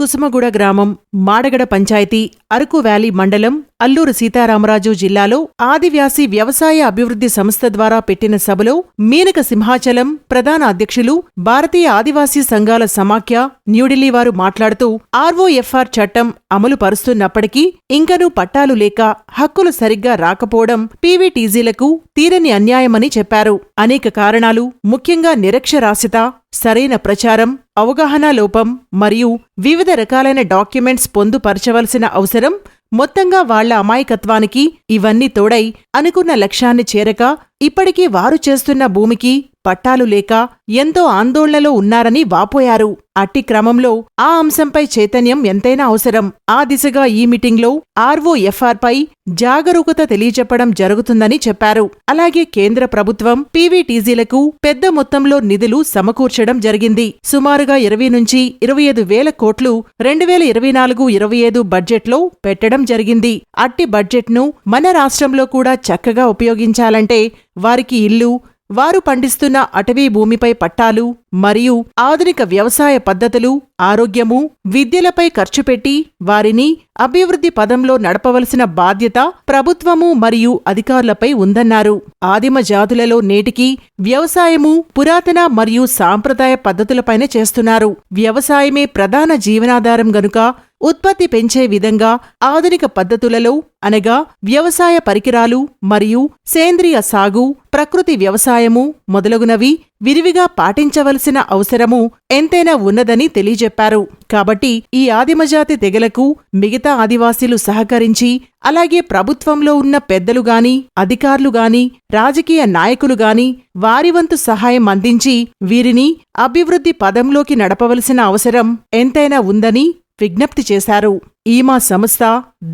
కుసుమగూడ గ్రామం, మాడగడ పంచాయతీ, అరకు వ్యాలీ మండలం, అల్లూరు సీతారామరాజు జిల్లాలో ఆదివాసీ వ్యవసాయ అభివృద్ధి సంస్థ ద్వారా పెట్టిన సభలో మీనక సింహాచలం ప్రధాన అధ్యక్షులు, భారతీయ ఆదివాసీ సంఘాల సమాఖ్య, న్యూఢిల్లీ వారు మాట్లాడుతూ ఆర్ఓఎఫ్ఆర్ చట్టం అమలు పరుస్తున్నప్పటికీ ఇంకనూ పట్టాలు లేక హక్కులు సరిగ్గా రాకపోవడం పీవీటీజీలకు తీరని అన్యాయమని చెప్పారు. అనేక కారణాలు, ముఖ్యంగా నిరక్షరాస్యత, సరైన ప్రచారం, అవగాహన లోపం మరియు వివిధ రకాలైన డాక్యుమెంట్స్ పొందుపరచవలసిన అవసరం, మొత్తంగా వాళ్ల అమాయకత్వానికి ఇవన్నీ తోడై అనుకున్న లక్ష్యాన్ని చేరక ఇప్పటికీ వారు చేస్తున్న భూమికి పట్టాలు లేక ఎంతో ఆందోళనలో ఉన్నారని వాపోయారు. అట్టి క్రమంలో ఆ అంశంపై చైతన్యం ఎంతైనా అవసరం. ఆ దిశగా ఈ మీటింగ్లో ఆర్ఓఎఫ్ఆర్ పై జాగరూకత తెలియచెప్పడం జరుగుతుందని చెప్పారు. అలాగే కేంద్ర ప్రభుత్వం పీవీటీజీలకు పెద్ద మొత్తంలో నిధులు సమకూర్చడం జరిగింది. సుమారుగా 20 నుంచి 25 వేల కోట్లు 2024-25 బడ్జెట్లో పెట్టడం జరిగింది. అట్టి బడ్జెట్ను మన రాష్ట్రంలో కూడా చక్కగా ఉపయోగించాలంటే వారికి ఇల్లు, వారు పండిస్తున్న అటవీ భూమిపై పట్టాలు మరియు ఆధునిక వ్యవసాయ పద్ధతులు, ఆరోగ్యము, విద్యలపై ఖర్చు పెట్టి వారిని అభివృద్ధి పదంలో నడపవలసిన బాధ్యత ప్రభుత్వము మరియు అధికారులపై ఉందన్నారు. ఆదిమ జాతులలో నేటికి వ్యవసాయము పురాతన మరియు సాంప్రదాయ పద్ధతులపైనే చేస్తున్నారు. వ్యవసాయమే ప్రధాన జీవనాధారం గనుక ఉత్పత్తి పెంచే విధంగా ఆధునిక పద్ధతులలో అనగా వ్యవసాయ పరికరాలు మరియు సేంద్రియ సాగు, ప్రకృతి వ్యవసాయము మొదలగునవి విరివిగా పాటించవలసిన అవసరము ఎంతైనా ఉన్నదని తెలియజెప్పారు. కాబట్టి ఈ ఆదిమజాతి తెగలకు మిగతా ఆదివాసీలు సహకరించి, అలాగే ప్రభుత్వంలో ఉన్న పెద్దలు గాని, అధికారులు గాని, రాజకీయ నాయకులు గాని వారి వంతు సహాయం అందించి వీరిని అభివృద్ధి పదంలోకి నడపవలసిన అవసరం ఎంతైనా ఉందని విజ్ఞప్తి చేశారు. ఈ మా సంస్థ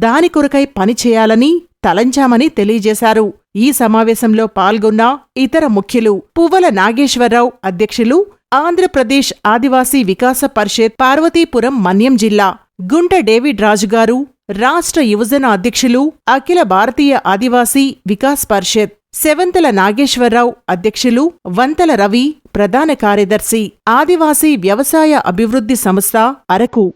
దాని కొరకై పనిచేయాలని తలంచామని తెలియజేశారు. ఈ సమావేశంలో పాల్గొన్న ఇతర ముఖ్యులు పువ్వల నాగేశ్వరరావు అధ్యక్షులు, ఆంధ్రప్రదేశ్ ఆదివాసీ వికాస పరిషత్ పార్వతీపురం మన్యం జిల్లా, గుంట డేవిడ్ రాజుగారు రాష్ట్ర యువజన అధ్యక్షులు, అఖిల భారతీయ ఆదివాసీ వికాస్ పరిషత్, సెవంతల నాగేశ్వరరావు అధ్యక్షులు, వంతల రవి ప్రధాన కార్యదర్శి, ఆదివాసీ వ్యవసాయ అభివృద్ధి సంస్థ అరకు.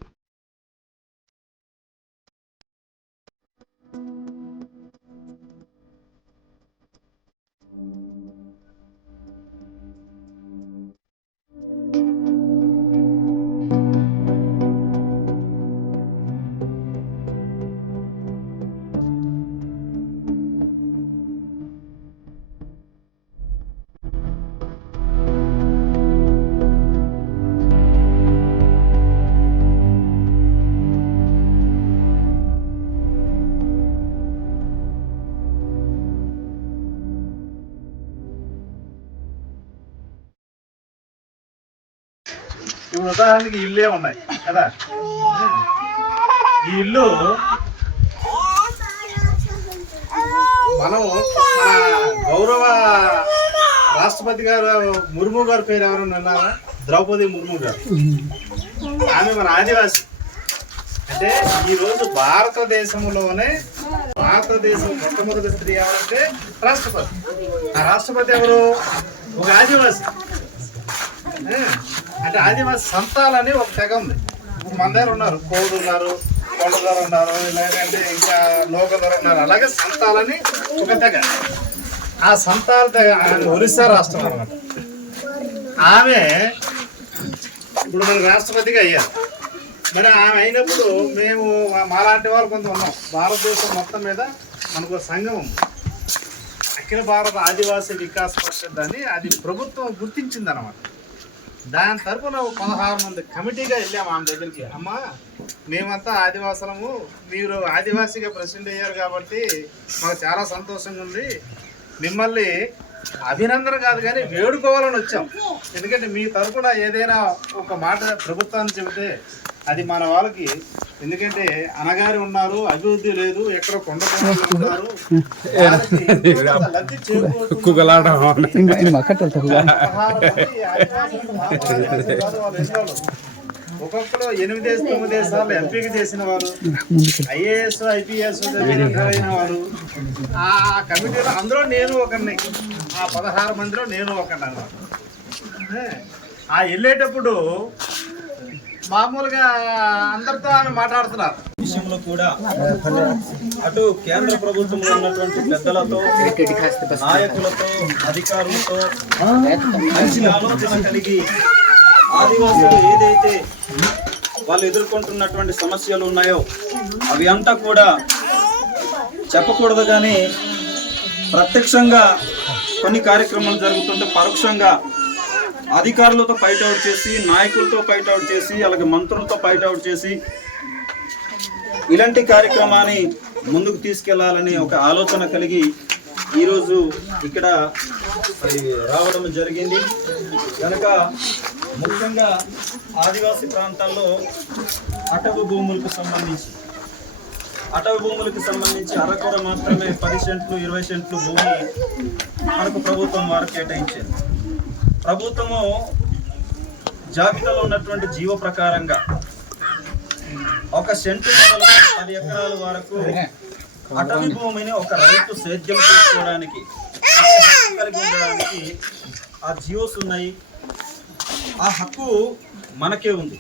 ఇప్పుడు ఉదాహరణకి ఇల్లే ఉన్నాయి కదా, ఈ ఇల్లు మనం గౌరవ రాష్ట్రపతి గారు ముర్ము గారి పేరు ఎవరైనా విన్నారా? ద్రౌపది ముర్ము గారు. ఆమె మన ఆదివాసి. అంటే ఈరోజు భారతదేశంలోనే మొట్టమొదటి స్త్రీ ఎవరంటే రాష్ట్రపతి. ఆ రాష్ట్రపతి ఎవరు? ఒక ఆదివాసి. అంటే ఆదివాసి సంతాలని ఒక తెగ ఉంది. మన దగ్గర ఉన్నారు, కోడు ఉన్నారు, కొండదొర ఉన్నారు, లేదంటే ఇంకా లోకదొర ఉన్నారు. అలాగే సంతాలని ఒక తెగ. ఆ సంతాల తెగ ఒరిస్సా రాష్ట్రం అన్నమాట. ఆమె ఇప్పుడు మనకు రాష్ట్రపతిగా అయ్యారు. మరి ఆమె అయినప్పుడు మేము మాలాంటి వాళ్ళు కొంత ఉన్నాం. భారతదేశం మొత్తం మీద మనకు సంఘం ఉంది, అఖిల భారత ఆదివాసీ వికాస్ పరిషత్ అని. అది ప్రభుత్వం గుర్తించింది అన్నమాట. దాని తరఫున 16 మంది కమిటీగా వెళ్ళాము ఆమె దగ్గరికి. అమ్మా, మేమంతా ఆదివాసులము, మీరు ఆదివాసీగా ప్రెసిడెంట్ అయ్యారు కాబట్టి మాకు చాలా సంతోషంగా ఉంది. మిమ్మల్ని అభినందన కాదు కానీ వేడుకోవాలని వచ్చాం. ఎందుకంటే మీ తరఫున ఏదైనా ఒక మాట ప్రభుత్వాన్ని చెబితే అది మన వాళ్ళకి, ఎందుకంటే అనగారి ఉన్నారు, అభివృద్ధి లేదు, ఎక్కడో కొండ ఉన్నారు, లబ్ధి ఒక్కొక్కరు 8-9 సార్లు ఎంపీకి చేసిన వారు, ఐఏఎస్ ఐపీఎస్ అయిన వారు. ఆ కమిటీలో అందులో నేను ఒకరిని, ఆ 16 మందిలో నేను ఒకరిని అన్నమాట. ఆ వెళ్ళేటప్పుడు మామూలుగా అందరితో ఆమె మాట్లాడుతున్నారు. విషయంలో కూడా అటు కేంద్ర ప్రభుత్వంలో ఉన్నటువంటి పెద్దలతో, నాయకులతో, అధికారులతో మంచి ఆలోచన కలిగి ఆదివాసులు ఏదైతే వాళ్ళు ఎదుర్కొంటున్నటువంటి సమస్యలు ఉన్నాయో అవి అంతా కూడా చెప్పకూడదు, కానీ ప్రత్యక్షంగా కొన్ని కార్యక్రమాలు జరుగుతుంటే పరోక్షంగా అధికారులతో ఫైట్ అవుట్ చేసి, నాయకులతో ఫైట్ అవుట్ చేసి, అలాగే మంత్రులతో ఫైట్ అవుట్ చేసి ఇలాంటి కార్యక్రమాన్ని ముందుకు తీసుకెళ్లాలని ఒక ఆలోచన కలిగి ఈరోజు ఇక్కడ రావడం జరిగింది. కనుక ముఖ్యంగా ఆదివాసీ ప్రాంతాల్లో అటవీ భూములకు సంబంధించి అరకొర మాత్రమే 10 సెంట్లు 20 సెంట్లు భూమి మనకు ప్రభుత్వం వారు కేటాయించింది. ప్రభుత్వము జాబితాలో ఉన్నటువంటి జీవో ప్రకారంగా 1 సెంటు మొదలు 10 ఎకరాల వరకు అటవీ భూమిని ఒక రైతు సేద్యం చేసుకోవడానికి కలిగి ఉండడానికి ఆ జియోస్ ఉన్నాయి. ఆ హక్కు మనకే ఉంది.